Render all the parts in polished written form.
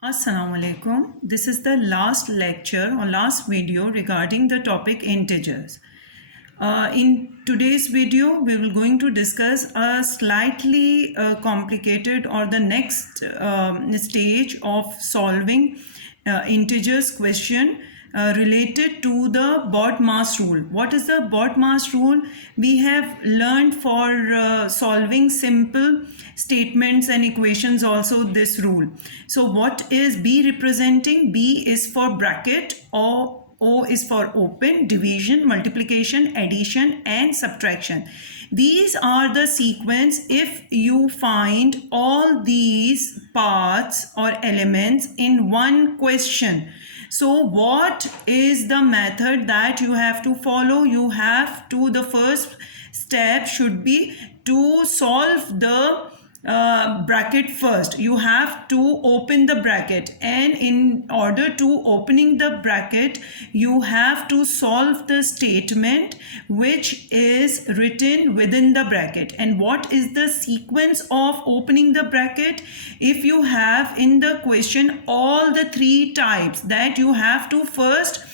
Assalamu alaikum. This is the last lecture or last video regarding the topic integers. In today's video, we will going to discuss a slightly complicated or the next stage of solving integers question related to the BODMAS rule. What is the BODMAS rule? We have learned for solving simple statements and equations also this rule. So what is B representing? B is for bracket, or O is for open, division, multiplication, addition and subtraction. These are the sequence if you find all these parts or elements in one question. So what is the method that you have to follow? You have to, the first step should be to solve the bracket first. You have to open the bracket, and in order to opening the bracket you have to solve the statement which is written within the bracket. And what is the sequence of opening the bracket? If you have in the question all the three types, that you have to first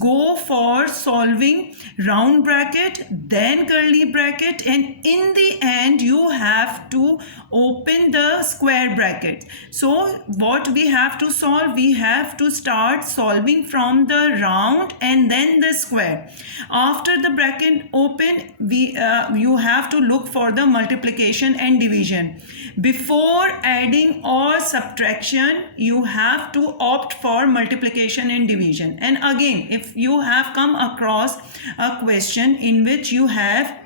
go for solving round bracket, then curly bracket, and in the end you have to open the square bracket. So what we have to solve? We have to start solving from the round and then the square. After the bracket open, you have to look for the multiplication and division. Before adding or subtraction, you have to opt for multiplication and division. And again, if you have come across a question in which you have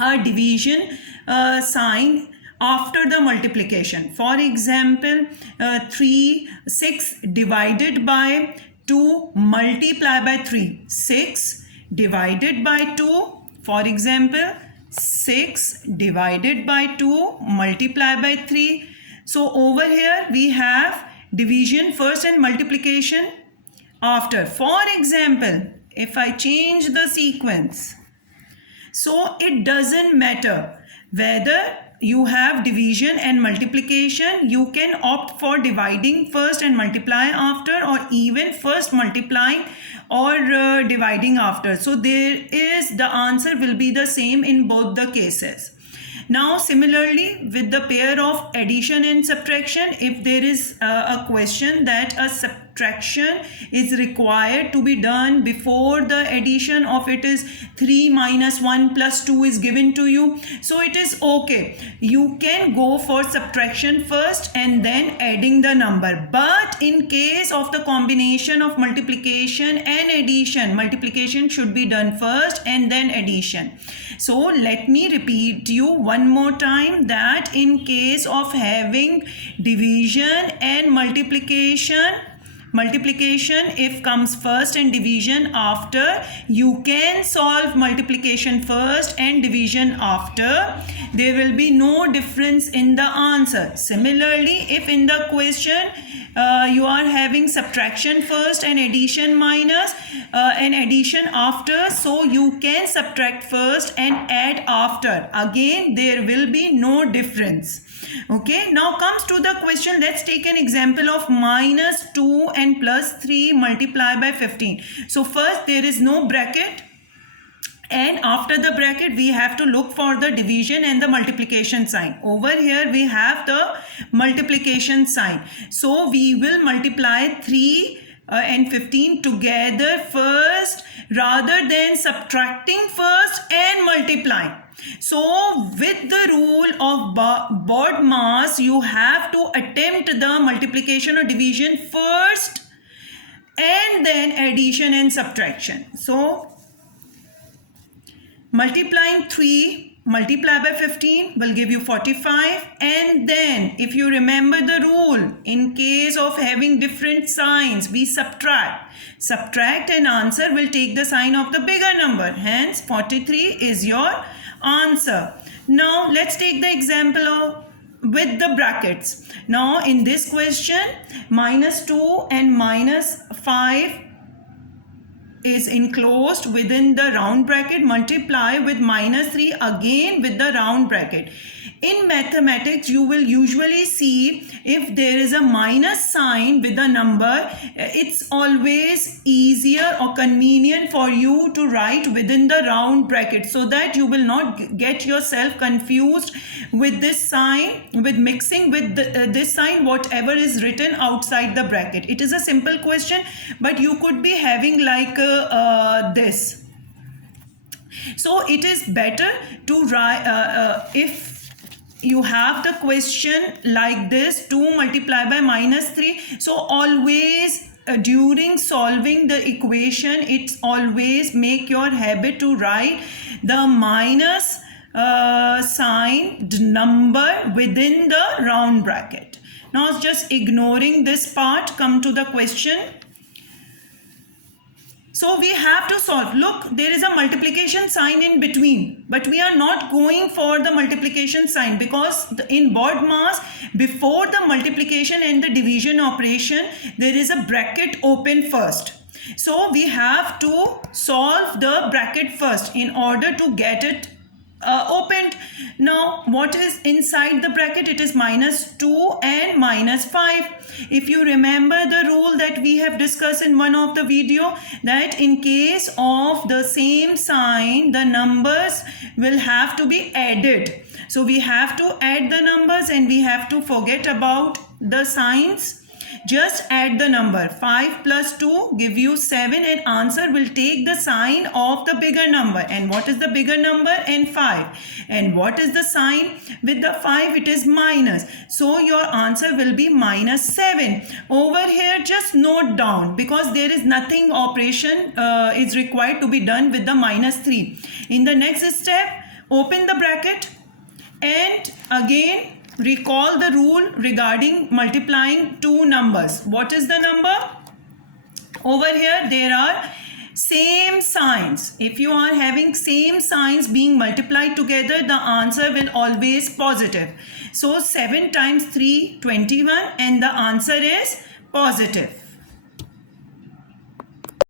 a division sign after the multiplication, for example 6 divided by 2 multiply by 3, 6 divided by 2, for example 6 divided by 2 multiply by 3. So over here we have division first and multiplication after. For example, if I change the sequence, so it doesn't matter whether you have division and multiplication, you can opt for dividing first and multiply after, or even first multiplying or dividing after. So there is, the answer will be the same in both the cases. Now similarly with the pair of addition and subtraction, if there is a question that a subtraction is required to be done before the addition of it is 3 minus 1 plus 2 is given to you, so it is okay, you can go for subtraction first and then adding the number. But in case of the combination of multiplication and addition, multiplication should be done first and then addition. So let me repeat you one more time that in case of having division and multiplication if comes first and division after, you can solve multiplication first and division after. There will be no difference in the answer. Similarly, if in the question you are having subtraction first and addition after, so you can subtract first and add after. Again, there will be no difference. Okay, now comes to the question. Let's take an example of minus 2 and plus 3 multiply by 15. So first there is no bracket, and after the bracket we have to look for the division and the multiplication sign. Over here we have the multiplication sign, so we will multiply 3 and 15 together first rather than subtracting first and multiplying. So with the rule of BODMAS, you have to attempt the multiplication or division first and then addition and subtraction. So multiplying 3 multiply by 15 will give you 45, and then if you remember the rule, in case of having different signs we subtract and answer will take the sign of the bigger number, hence 43 is your answer. Now let's take the example with the brackets. Now in this question minus 2 and minus 5 is enclosed within the round bracket, multiply with minus 3 again with the round bracket. In mathematics, you will usually see if there is a minus sign with a number, it's always easier or convenient for you to write within the round bracket, so that you will not get yourself confused with this sign, with mixing with this sign, whatever is written outside the bracket. It is a simple question, but you could be having like this. So it is better to write, if you have the question like this, 2 multiplied by minus 3. So always during solving the equation, it's always make your habit to write the minus sign number within the round bracket. Now just ignoring this part, come to the question. So we have to solve. Look, there is a multiplication sign in between, but we are not going for the multiplication sign, because in BODMAS, before the multiplication and the division operation, there is a bracket open first. So we have to solve the bracket first in order to get it opened. Now what is inside the bracket? It is minus 2 and minus 5. If you remember the rule that we have discussed in one of the video, that in case of the same sign, the numbers will have to be added. So we have to add the numbers and we have to forget about the signs. Just add the number. 5 plus 2 give you 7, and answer will take the sign of the bigger number. And what is the bigger number? And 5. And what is the sign with the 5? It is minus. So your answer will be minus 7. Over here, just note down, because there is nothing operation is required to be done with the minus 3. In the next step, open the bracket and again recall the rule regarding multiplying two numbers. What is the number? Over here there are same signs. If you are having same signs being multiplied together, the answer will always positive. So 7 times 3, 21, and the answer is positive.